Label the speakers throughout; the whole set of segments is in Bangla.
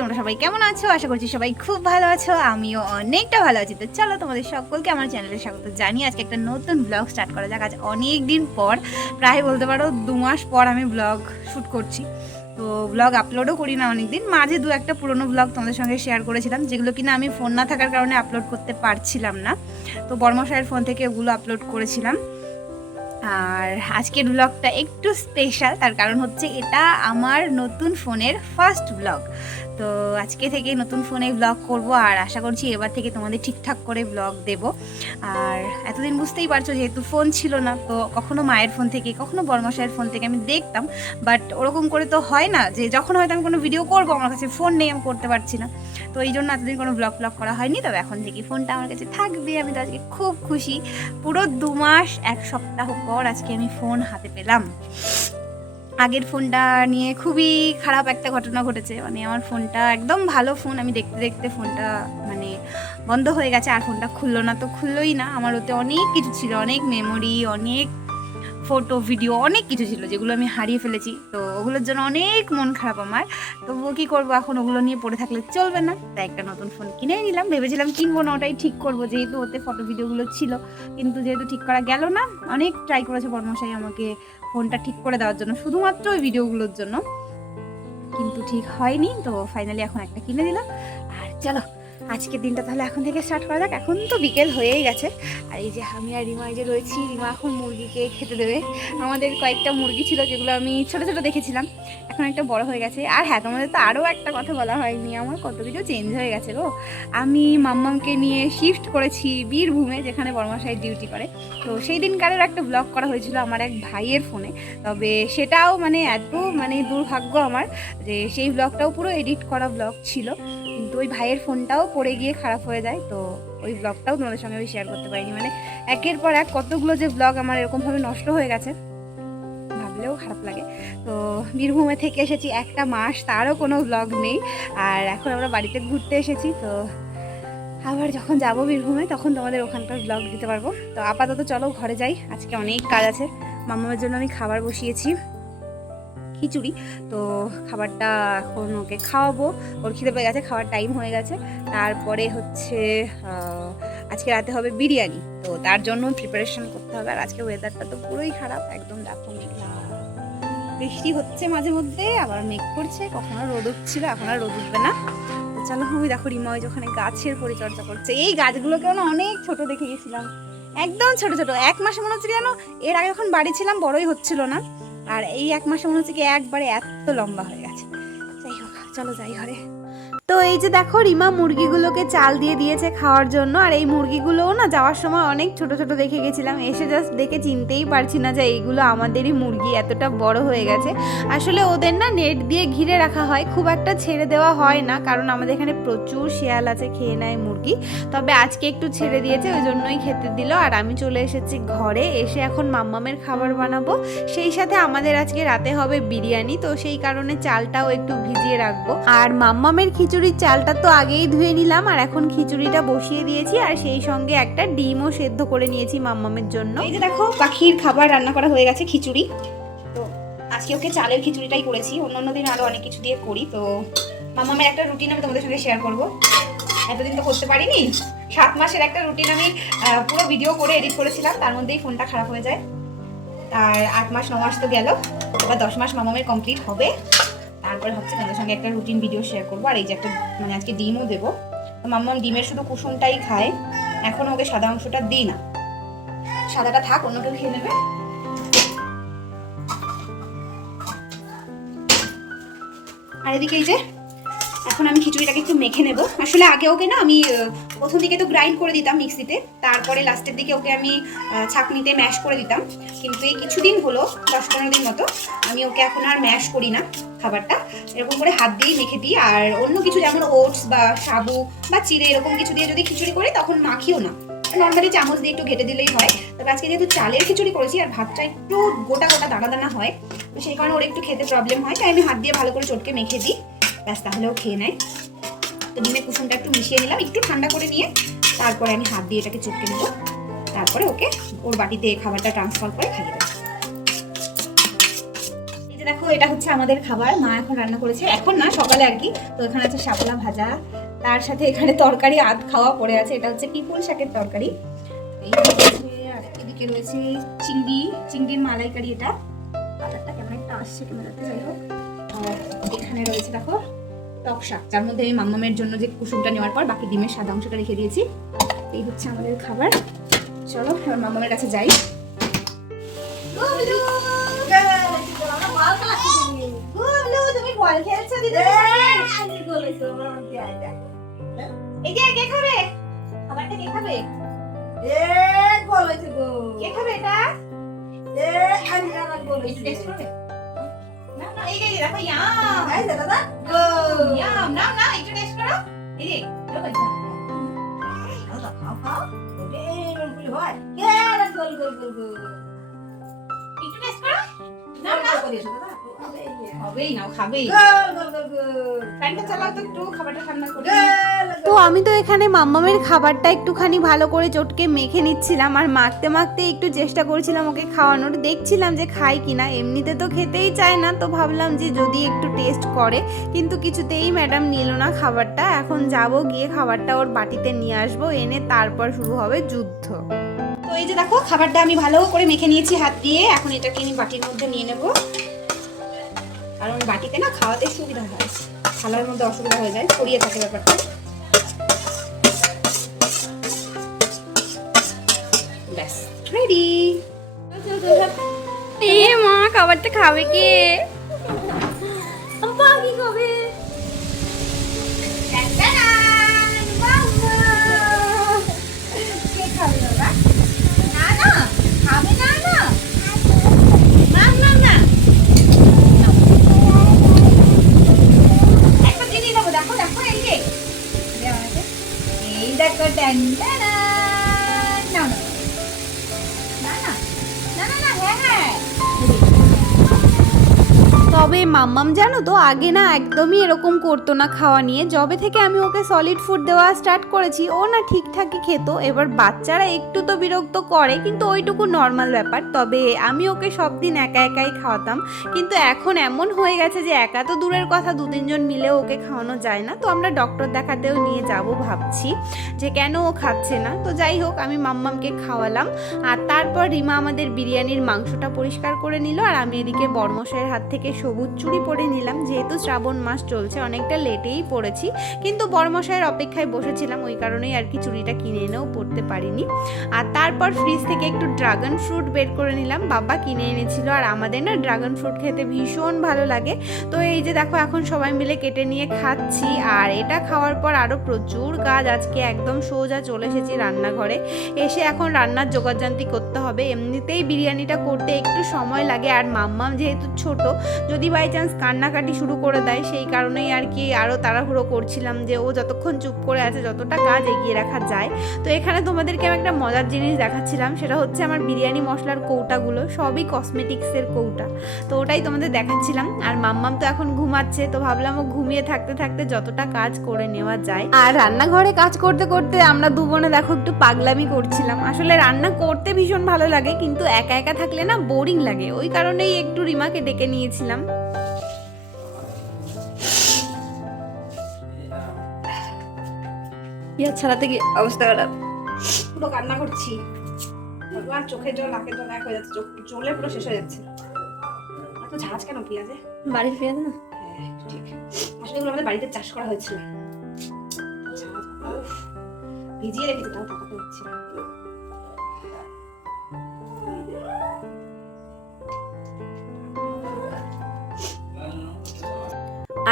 Speaker 1: তোমরা সবাই কেমন আছো? আশা করছি সবাই খুব ভালো আছো, আমিও অনেকটা ভালো আছি। তো চলো তোমাদের সকলকে আমার চ্যানেলে স্বাগত জানিয়ে আজকে একটা নতুন ব্লগ স্টার্ট করা যাক। আজ অনেক দিন পর, প্রায় বলতে পারো দু মাস পর আমি ব্লগ শ্যুট করছি। তো ব্লগ আপলোডও করি না অনেকদিন, মাঝে দু একটা পুরনো ব্লগ তোমাদের সঙ্গে শেয়ার করেছিলাম, যেগুলো কিনা আমি ফোন না থাকার কারণে আপলোড করতে পারছিলাম না। তো বর্মশাইয়ের ফোন থেকে ওগুলো আপলোড করেছিলাম। আর আজকের ব্লগটা একটু স্পেশাল তার কারণ হচ্ছে এটা আমার নতুন ফোনের ফার্স্ট ব্লগ তো আজকে থেকে নতুন ফোনে ব্লগ করব, আর আশা করছি এবার থেকে তোমাদের ঠিকঠাক করে ব্লগ দেব। আর এতদিন বুঝতেই পারছ যেহেতু ফোন ছিল না, তো কখনো মায়ের ফোন থেকে, কখনো বর্মশাইয়ের ফোন থেকে আমি দেখতাম। বাট ওরকম করে তো হয় না যে যখন হয়তো আমি কোনো ভিডিও করব, আমার কাছে ফোন নেই, আমি করতে পারছি না। তো এই জন্য এতদিন কোনো ব্লগ ব্লগ করা হয়নি, তবে এখন থেকে ফোনটা আমার কাছে থাকবে। আমি তো আজকে খুব খুশি। পুরো দু মাস, এক সপ্তাহ পর আজকে আমি ফোন হাতে পেলাম। আগের ফোনটা নিয়ে খুবই খারাপ একটা ঘটনা ঘটেছে। মানে আমার ফোনটা একদম ভালো ফোন, আমি দেখতে দেখতে ফোনটা মানে বন্ধ হয়ে গেছে, আর ফোনটা খুললো না তো খুললোই না। আমার ওতে অনেক কিছু ছিল, অনেক মেমোরি অনেক ফটো ভিডিও অনেক কিছু ছিল যেগুলো আমি হারিয়ে ফেলেছি। তো ওগুলোর জন্য অনেক মন খারাপ আমার। তবুও কী করব এখন? ওগুলো নিয়ে পড়ে থাকলে চলবে না। তাই একটা নতুন ফোন কিনে নিলাম। ভেবেছিলাম কিনবো না, ওটাই ঠিক করব। যেহেতু ওতে ফটো ভিডিওগুলো ছিল, কিন্তু যেহেতু ঠিক করা গেল না, অনেক ট্রাই করেছে বর্মশাই আমাকে ফোনটা ঠিক করে দেওয়ার জন্য, শুধুমাত্র ওই ভিডিওগুলোর জন্য। কিন্তু ঠিক হয়নি, তো ফাইনালি এখন একটা কিনে দিলাম। আর চলো, আজকের দিনটা তাহলে এখন থেকে স্টার্ট করা যাক। এখন তো বিকেল হয়েই গেছে। আর এই যে আমি আর রিমা যে রয়েছি, রিমা এখন মুরগিকে খেতে দেবে। আমাদের কয়েকটা মুরগি ছিল যেগুলো আমি ছোট ছোট দেখেছিলাম। এখন একটা বড় হয়ে গেছে। আর হ্যাঁ তোমাদের তো আরও একটা কথা বলা হয়নি, আমার কত কিছু চেঞ্জ হয়ে গেছে গো। আমি মাম্মামকে নিয়ে শিফট করেছি বীরভূমে, যেখানে বর্মাশাই ডিউটি করে। তো সেই দিনকারের একটা ব্লগ করা হয়েছিল আমার এক ভাইয়ের ফোনে তবে সেটাও মানে এত মানে দুর্ভাগ্য আমার যে সেই ব্লগটাও পুরো এডিট করা ব্লগ ছিল। কিন্তু ওই ভাইয়ের ফোনটাও পড়ে গিয়ে খারাপ হয়ে যায়। তো ওই ব্লগটাও তোমাদের সঙ্গে আমি শেয়ার করতে পারিনি। মানে একের পর এক কতগুলো যে ব্লগ আমার এরকমভাবে নষ্ট হয়ে গেছে, ভাবলেও খারাপ লাগে। তো বীরভূমে থেকে এসেছি একটা মাস, তারও কোনো ব্লগ নেই। আর এখন আমরা বাড়িতে ঘুরতে এসেছি, তো আবার যখন যাব বীরভূমে, তখন তোমাদের ওখানকার ব্লগ দিতে পারব। তো আপাতত চলো ঘরে যাই, আজকে অনেক কাজ আছে। মামার জন্য আমি খাবার বসিয়েছি, খিচুড়ি। তো খাবারটা এখন ওকে খাওয়াবো। ওর খিদে পেয়ে গেছে, খাওয়ার টাইম হয়ে গেছে। তারপরে হচ্ছে আজকে রাতে হবে বিরিয়ানি। তো তার জন্য প্রিপারেশন করতে হবে। আর আজকে ওয়েদারটা তো পুরোই খারাপ, একদম দেখো মেঘলা। বৃষ্টি হচ্ছে মাঝে মধ্যে, আবার মেঘ করছে, কখনো রোদ উঠছিল, এখন আর রোদ উঠবে না। চলো আমি দেখো রিময় ওখানে গাছের পরিচর্যা করছে, এই গাছগুলোকেও না অনেক ছোট দেখে গেছিলাম। একদম ছোট ছোট। এক মাসে মনে হচ্ছে যেন এর আগে যখন বাড়ি ছিলাম, বড়ই হচ্ছিল না। আর এই এক মাসে মনে হচ্ছে কি একবারে এত লম্বা হয়ে গেছে। যাই হোক, চলো যাই ঘরে। তো এই যে দেখো, রিমা মুরগিগুলোকে চাল দিয়ে দিয়েছে খাওয়ার জন্য। আর এই মুরগিগুলোও না যাওয়ার সময় অনেক ছোট ছোট দেখে গেছিলাম। এসে জাস্ট দেখে চিনতেই পারছি না যে এইগুলো আমাদেরই মুরগি, এতটা বড় হয়ে গেছে। আসলে ওদের না নেট দিয়ে ঘিরে রাখা হয়, খুব একটা ছেড়ে দেওয়া হয় না, কারণ আমাদের এখানে প্রচুর শিয়াল আছে, খেয়ে নেয় মুরগি। তবে আজকে একটু ছেড়ে দিয়েছে, ওই জন্যই খেতে দিল। আর আমি চলে এসেছি ঘরে, এসে এখন মাম্মামের খাবার বানাবো। সেই সাথে আমাদের আজকে রাতে হবে বিরিয়ানি, তো সেই কারণে চালটাও একটু ভিজিয়ে রাখব। আর মাম্মামের খিচুড়ির চালটা তো আগেই ধুয়ে নিলাম, আর এখন খিচুড়িটা বসিয়ে দিয়েছি, আর সেই সঙ্গে একটা ডিমও সেদ্ধ করে নিয়েছি মাম্মামের জন্য। এই যে দেখো, পাখির খাবার রান্না করা হয়ে গেছে খিচুড়ি। তো আজকে ওকে চালের খিচুড়িটাই করেছি, অন্য অন্য দিন আরও অনেক কিছু দিয়ে করি, তো মাম্মামের একটা রুটিন আমি তোমাদের সঙ্গে শেয়ার করব। এতদিন তো করতে পারিনি, সাত মাসের একটা রুটিন আমি পুরো ভিডিও করে এডিট করেছিলাম, তার মধ্যেই ফোনটা খারাপ হয়ে যায়। আর আট মাস, ন মাস তো গেল, এবার দশ মাস মামামের কমপ্লিট হবে। তারপরে হচ্ছে তোমাদের সঙ্গে একটা রুটিন ভিডিও শেয়ার করব। আর এই যে একটা মানে আজকে ডিমও দেবো। মাম্মাম ডিমের শুধু কুসুমটাই খায়। এখন ওকে সাদা অংশটা দিই না। সাদাটা থাক, অন্য কেউ খেয়ে নেবে। আর এদিকে এই যে এখন আমি খিচুড়িটাকে একটু মেখে নেব। আসলে আগে ওকে না আমি প্রথম দিকে তো গ্রাইন্ড করে দিতাম মিক্সিতে, তারপরে লাস্টের দিকে ওকে আমি ছাঁকনিতে ম্যাশ করে দিতাম। কিন্তু এই কিছুদিন হলো, দশ পনেরো দিন মতো, আমি ওকে এখন আর ম্যাশ করি না খাবারটা। এরকম করে হাত দিয়েই মেখে দিই। আর অন্য কিছু যেমন ওটস বা সাবু বা চিড়ে, এরকম কিছু দিয়ে যদি খিচুড়ি করি, তখন মাখিও না। নর্মালি চামচ দিয়ে একটু ঘেটে দিলেই হয়। তবে আজকে যেহেতু চালের খিচুড়ি করেছি, আর ভাতটা একটু গোটা গোটা দানা দানা হয় সেই কারণে ওর একটু খেতে প্রবলেম হয়, তাই আমি হাত দিয়ে ভালো করে চটকে মেখে দিই। ব্যাস তাহলেও খেয়ে নেয়। তো ডিমের কুসুমটা একটু মিশিয়ে নিলাম, একটু ঠান্ডা করে নিয়ে তারপরে আমি হাত দিয়ে এটাকে চটকে নেব। তারপরে ওকে ওর বাটিতে খাবারটা ট্রান্সফার করে খাইয়ে দেবো। দেখো, এটা হচ্ছে আমাদের খাবার। মা এখন রান্না করেছে। এখন না, সকালে আর কি। তো এখানে আছে শাপলা ভাজা। তার সাথে এখানে তরকারি আধ খাওয়া পড়ে আছে। এটা হচ্ছে পিপুল শাকের তরকারি। আর এদিকে রয়েছে চিংড়ি। চিংড়ির মালাইকারি এটা। কেমন একটা আসছে ক্যামেরাতে, যাই হোক। আর এখানে রয়েছে দেখো টক শাক যার মধ্যে আমি মাম্মামের জন্য যে কুসুমটা নেওয়ার পর বাকি ডিমের সাদা অংশটা রেখে দিয়েছি। এই হচ্ছে আমাদের খাবার। চলো এবার মাম্মামের কাছে যাই। গুবলু, তুমি বল খেলছো দিদি এই যে কে কে খাবে কে খাবে এটা একটু টেস্ট না এই যে দেখো ইয়াম। ইয়াম না না একটু টেস্ট করো এই যে দেখো, এই যে, একটু টেস্ট করো। না না হবেই না ও খাবেই ফ্যানটা চালাও তো একটু খাবারটা ঠান্ডা করে
Speaker 2: তো আমি তো এখানে মাম্মামের খাবারটা একটুখানি ভালো করে চটকে মেখে নিচ্ছিলাম। আর মাখতে মাখতে একটু চেষ্টা করছিলাম ওকে খাওয়ানোর। দেখছিলাম যে খাই কিনা। এমনিতে তো খেতেই চায় না। তো ভাবলাম যে যদি একটু টেস্ট করে, কিন্তু কিছুতেই ম্যাডাম নিল না খাবারটা। এখন যাব গিয়ে খাবারটা ওর বাটিতে নিয়ে আসব। এনে তারপর শুরু হবে যুদ্ধ।
Speaker 1: তো এই যে দেখো, খাবারটা আমি ভালো করে মেখে নিয়েছি হাত দিয়ে। এখন এটাকে আমি বাটির মধ্যে নিয়ে নেব। কারণ বাটিতে না খাওয়াতে সুবিধা হয়। থালার মধ্যে অসুবিধা হয়ে যায়। ছড়িয়ে থাকে ব্যাপারটা।
Speaker 2: মা খাবারটা খাবে কে কি মাম্মাম জানো তো, আগে না একদমই এরকম করতো না খাওয়া নিয়ে। যবে থেকে আমি ওকে সলিড ফুড দেওয়া স্টার্ট করেছি, ও না ঠিকঠাকই খেত। এবার বাচ্চারা একটু তো বিরক্ত করে, কিন্তু ওইটুকু নর্মাল ব্যাপার। তবে আমি ওকে সব দিন একা একাই খাওয়াতাম। কিন্তু এখন এমন হয়ে গেছে যে একা তো দূরের কথা, দু তিনজন মিলেও ওকে খাওয়ানো যায় না। তো আমরা ডক্টর দেখাতেও নিয়ে যাব ভাবছি যে কেন ও খাচ্ছে না। তো যাই হোক, আমি মাম্মামকে খাওয়ালাম। আর তারপর রিমা আমাদের বিরিয়ানির মাংসটা পরিষ্কার করে নিল। আর আমি এদিকে বর্মশাইয়ের হাত থেকে সবুজ চুড়ি পরে নিলাম। যেহেতু শ্রাবণ মাস চলছে, অনেকটা লেটেই পড়েছি। কিন্তু বর্মশাইয়ের অপেক্ষায় বসেছিলাম, ওই কারণেই আর কি চুড়িটা কিনে এনেও পড়তে পারিনি। আর তারপর ফ্রিজ থেকে একটু ড্রাগন ফ্রুট বের করে নিলাম। বাবা কিনে এনেছিল, আর আমাদের না ড্রাগন ফ্রুট খেতে ভীষণ ভালো লাগে। তো এই যে দেখো, এখন সবাই মিলে কেটে নিয়ে খাচ্ছি। আর এটা খাওয়ার পর আরও প্রচুর কাজ। আজকে একদম সোজা চলে এসেছি রান্নাঘরে। এসে এখন রান্নার জোগাড়যন্ত্রী করতে হবে। এমনিতেই বিরিয়ানিটা করতে একটু সময় লাগে। আর মাম্মাম যেহেতু ছোট, যদি বাই চান্স কান্নাকাটি শুরু করে দেয়, সেই কারণেই আর কি আরও তাড়াহুড়ো করছিলাম যে ও যতক্ষণ চুপ করে আছে যতটা কাজ এগিয়ে রাখা যায়। তো এখানে তোমাদেরকে আমি একটা মজার জিনিস দেখাচ্ছিলাম, সেটা হচ্ছে আমার বিরিয়ানি মশলার কৌটাগুলো, সবই কসমেটিক্সের কৌটা। তো ওটাই তোমাদের দেখাচ্ছিলাম, আর মাম্মাম তো এখন ঘুমাচ্ছে, তো ভাবলাম ও ঘুমিয়ে থাকতে থাকতে যতটা কাজ করে নেওয়া যায়। আর রান্নাঘরে কাজ করতে করতে আমরা দু বোনে দেখো একটু পাগলামি করছিলাম। আসলে রান্না করতে ভীষণ ভালো লাগে, কিন্তু একা একা থাকলে না বোরিং লাগে। ওই কারণেই একটু রিমাকে ডেকে নিয়েছিলাম।
Speaker 1: ইয়া ছাড়াতে গিয়ে অবস্থা খারাপ। পুরো কান্না করছি। ভগবান চোখে জল নাকে জল এক হয়ে যাচ্ছে চোখ জলে পুরো শেষ হয়ে যাচ্ছে। এত ঝাঁজ কেন পেঁয়াজে
Speaker 2: বাড়ির পেঁয়াজ না?
Speaker 1: হ্যাঁ ঠিক। আসলে এগুলো আমাদের বাড়িতে চাষ করা হয়েছিল। ভিজিয়ে রেখেছি তাও টাকা হচ্ছে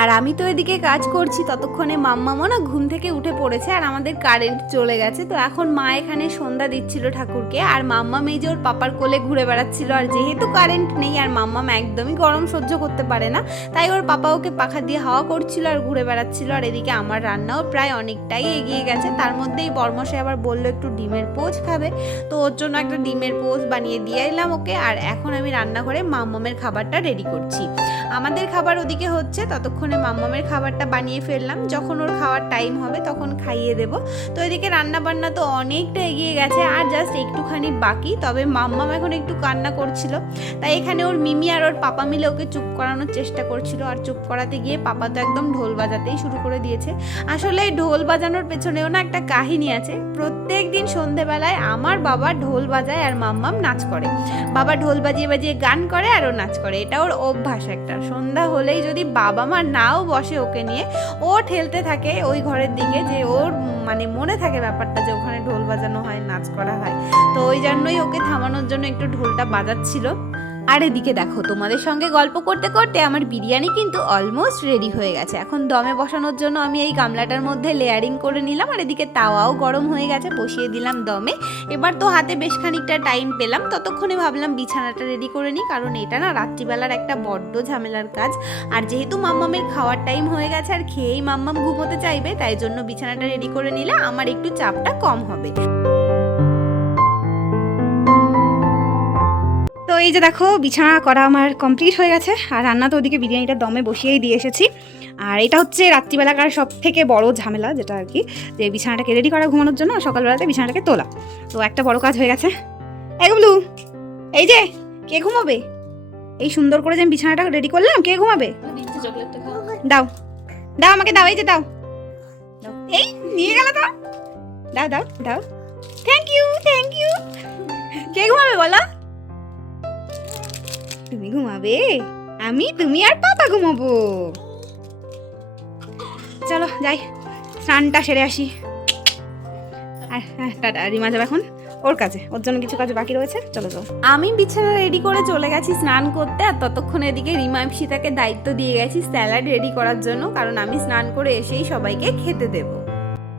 Speaker 2: আর আমি তো এদিকে কাজ করছি, ততক্ষণে মাম্মামও না ঘুম থেকে উঠে পড়েছে আর আমাদের কারেন্ট চলে গেছে। তো এখন মা এখানে সন্ধ্যা দিচ্ছিল ঠাকুরকে আর মাম্মা মেয়ে যে ওর পাপার কোলে ঘুরে বেড়াচ্ছিল। আর যেহেতু কারেন্ট নেই আর মাম্মাম একদমই গরম সহ্য করতে পারে না, তাই ওর পাপা ওকে পাখা দিয়ে হাওয়া করছিল আর ঘুরে বেড়াচ্ছিল। আর এদিকে আমার রান্নাও প্রায় অনেকটাই এগিয়ে গেছে। তার মধ্যেই বর্মশাই আবার বলল, একটু ডিমের পোচ খাবে। তো ওর জন্য একটা ডিমের পোচ বানিয়ে দিয়ে এলাম ওকে। আর এখন আমি রান্নাঘরে মাম্মামের খাবারটা রেডি করছি। আমাদের খাবার ওদিকে হচ্ছে, ততক্ষণে মাম্মামের খাবারটা বানিয়ে ফেললাম। যখন ওর খাওয়ার টাইম হবে, তখন খাইয়ে দেব। তো এদিকে রান্না বান্না তো অনেকটা এগিয়ে গেছে, আর জাস্ট একটুখানি বাকি। তবে মাম্মাম এখন একটু কান্না করছিল। তাই এখানে ওর মিমি আর ওর পাপা মিলে ওকে চুপ করানোর চেষ্টা করছিল। আর চুপ করাতে গিয়ে পাপা তো একদম ঢোল বাজাতেই শুরু করে দিয়েছে। আসলে ঢোল বাজানোর পেছনেও না একটা কাহিনী আছে। প্রত্যেক দিন সন্ধেবেলায় আমার বাবা ঢোল বাজায় আর মাম্মাম নাচ করে। বাবা ঢোল বাজিয়ে বাজিয়ে গান করে আর ও নাচ করে। এটা ওর অভ্যাস একটা। সন্ধ্যা হলেই যদি বাবা মা নাও বসে ওকে নিয়ে, ও ঠেলতে থাকে ওই ঘরের দিকে যে ওর মানে মনে থাকে ব্যাপারটা যে ওখানে ঢোল বাজানো হয়, নাচ করা হয়। তো ওই জন্যই ওকে থামানোর জন্য একটু ঢোলটা বাজাচ্ছিল। আর এদিকে দেখো, তোমাদের সঙ্গে গল্প করতে করতে আমার বিরিয়ানি কিন্তু অলমোস্ট রেডি হয়ে গেছে। এখন দমে বসানোর জন্য আমি এই গামলাটার মধ্যে লেয়ারিং করে নিলাম আর এদিকে তাওয়াও গরম হয়ে গেছে, বসিয়ে দিলাম দমে। এবার তো হাতে বেশ খানিকটা টাইম পেলাম, ততক্ষণে ভাবলাম বিছানাটা রেডি করে নিই, কারণ এটা না রাত্রিবেলার একটা বড্ড ঝামেলার কাজ। আর যেহেতু মাম্মামের খাওয়ার টাইম হয়ে গেছে, আর খেয়েই মাম্মাম ঘুমোতে চাইবে, তাই জন্য বিছানাটা রেডি করে নিলে আমার একটু চাপটা কম হবে।
Speaker 1: এই যে দেখো, বিছানা করা আমার কমপ্লিট হয়ে গেছে। আর রান্না তো ওদিকে বিরিয়ানিটা দমে বসিয়েই দিয়ে এসেছি। আর এটা হচ্ছে রাত্রিবেলাকার সব থেকে বড় ঝামেলা, যেটা আর কি, যে বিছানাটাকে রেডি করা ঘুমানোর জন্য সকালবেলাতে বিছানাটাকে তোলা। তো একটা বড় কাজ হয়ে গেছে। এগুলো এই যে, কে ঘুমাবে? এই সুন্দর করে যে আমি বিছানাটা রেডি করলাম, কে ঘুমাবে? দাও দাও আমাকে, দাও, এই যে দাও। দাও। এই, নিয়ে গেল তো। দাও দাও দাও। থ্যাংক ইউ থ্যাংক ইউ কে ঘুমাবে বলো? তুমি ঘুমাবে? আমি তুমি আর পাপা ঘুমাবো। চলো যাই। স্নানটা সেরে আসি। আর হ্যাঁ টাটা রিমা যাবে এখন। ওর কাছে ওর জন্য কিছু কাজ বাকি রয়েছে। চলো চলো।
Speaker 2: আমি বিছানা রেডি করে চলে গেছি স্নান করতে আর ততক্ষণ এদিকে রিমা সীতাকে দায়িত্ব দিয়ে গেছি স্যালাড রেডি করার জন্য কারণ আমি স্নান করে এসেই সবাইকে খেতে দেবো।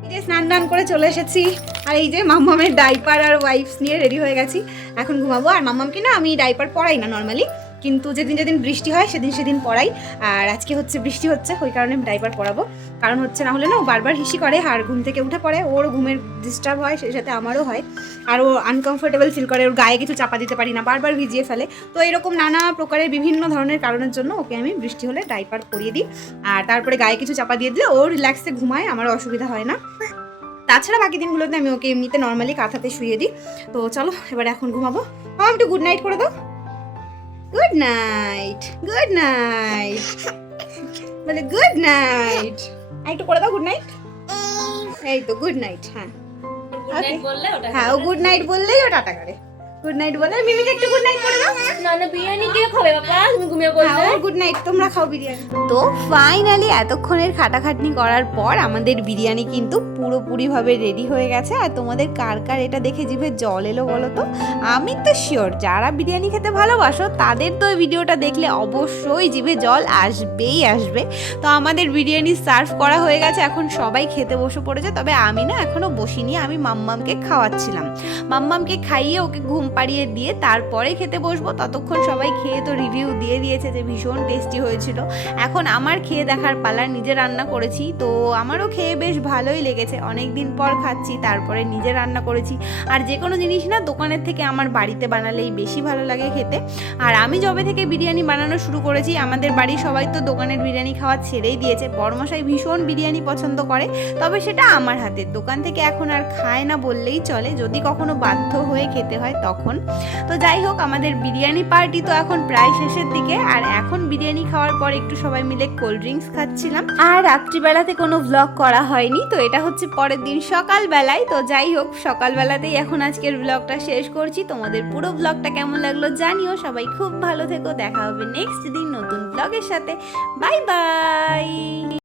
Speaker 1: এই যে স্নান টান করে চলে এসেছি। আর এই যে মাম্মামের ডাইপার আর ওয়াইফস নিয়ে রেডি হয়ে গেছি। এখন ঘুমাবো। আর মাম্মামকে না আমি ডাইপার পরাই না নর্মালি কিন্তু যেদিন যেদিন বৃষ্টি হয়, সেদিন সেদিন পড়াই। আর আজকে হচ্ছে বৃষ্টি হচ্ছে, ওই কারণে আমি ডাইপার পরাবো। কারণ হচ্ছে না হলে না ও বারবার হিসি করে, আর ঘুম থেকে উঠে পড়ে। ওর ঘুমের ডিস্টার্ব হয়, সেই সাথে আমারও হয়। আর ও আনকমফোর্টেবল ফিল করে, ওর গায়ে কিছু চাপা দিতে পারি না, বারবার ভিজিয়ে ফেলে। তো এরকম নানা প্রকারের বিভিন্ন ধরনের কারণের জন্য ওকে আমি বৃষ্টি হলে ডাইপার পরিয়ে দিই। আর তারপরে গায়ে কিছু চাপা দিয়ে দিলে ও রিল্যাক্সে ঘুমায় আমারও অসুবিধা হয় না। তাছাড়া বাকি দিনগুলোতে আমি ওকে এমনিতে নর্মালি কাঁথাতে শুয়ে দিই। তো চলো, এবার এখন ঘুমাবো। আমার একটু গুড নাইট করে দাও। গুড নাইট গুড নাইট বলে গুড নাইট একটু করে দাও গুড নাইট এই তো গুড নাইট হ্যাঁ. হ্যাঁ ও গুড নাইট বললেই ও টাটা করে। গুড নাইট বলে? মিমিকে একটু গুড নাইট করে দাও।
Speaker 3: না না বিরিয়ানি কে খাবে বাবা। তুমি ঘুমিয়ে
Speaker 1: হ্যাঁ গুড নাইট তোমরা খাও বিরিয়ানি।
Speaker 2: তো ফাইনালি এতক্ষণের খাটাখাটনি করার পর আমাদের বিরিয়ানি কিন্তু পুরোপুরিভাবে রেডি হয়ে গেছে। আর তোমাদের কার কার এটা দেখে জিভে জল এলো বলো তো? আমি তো শিওর যারা বিরিয়ানি খেতে ভালোবাসো তাদের তো এই ভিডিওটা দেখলে অবশ্যই জিভে জল আসবেই আসবে। তো আমাদের বিরিয়ানি সার্ভ করা হয়ে গেছে। এখন সবাই খেতে বসে পড়েছে। তবে আমি না এখনও বসিনি। আমি মাম্মামকে খাওয়াচ্ছিলাম। মাম্মামকে খাইয়ে ওকে ঘুম পাড়িয়ে দিয়ে তারপরে খেতে বসবো। ততক্ষণ সবাই খেয়ে তো রিভিউ দিয়ে দিয়েছে যে ভীষণ টেস্টি হয়েছিল। এখন আমার খেয়ে দেখার পালা নিজে রান্না করেছি। তো আমারও খেয়ে বেশ ভালোই লেগেছে। অনেক দিন পর খাচ্ছি, তারপরে নিজে রান্না করেছি। আর যে কোনো জিনিস না দোকানের থেকে আমার বাড়িতে বানালেই বেশি ভালো লাগে খেতে। আর আমি যবে থেকে বিরিয়ানি বানানো শুরু করেছি, আমাদের বাড়ির সবাই তো দোকানের বিরিয়ানি খাওয়া ছেড়েই দিয়েছে। বড়মশাই ভীষণ বিরিয়ানি পছন্দ করে, তবে সেটা আমার হাতের। দোকান থেকে এখন আর খায় না বললেই চলে। যদি কখনো বাধ্য হয়ে খেতে হয় তখন তো যাই হোক, আমাদের বিরিয়ানি পার্টি তো এখন প্রায় শেষের দিকে। আর এখন বিরিয়ানি খাওয়ার পর একটু সবাই মিলে কোল্ড ড্রিঙ্কস খাচ্ছিলাম। আর রাত্রিবেলাতে কোনো ভ্লগ করা হয়নি, তো এটা হচ্ছে পরের দিন সকালবেলায়। তো যাই হোক, সকালবেলাতেই এখন আজকের ব্লগটা শেষ করছি। তোমাদের পুরো ব্লগটা কেমন লাগল জানিও। সবাই খুব ভালো থেকো। দেখা হবে নেক্সট দিন নতুন ব্লগের সাথে। Bye bye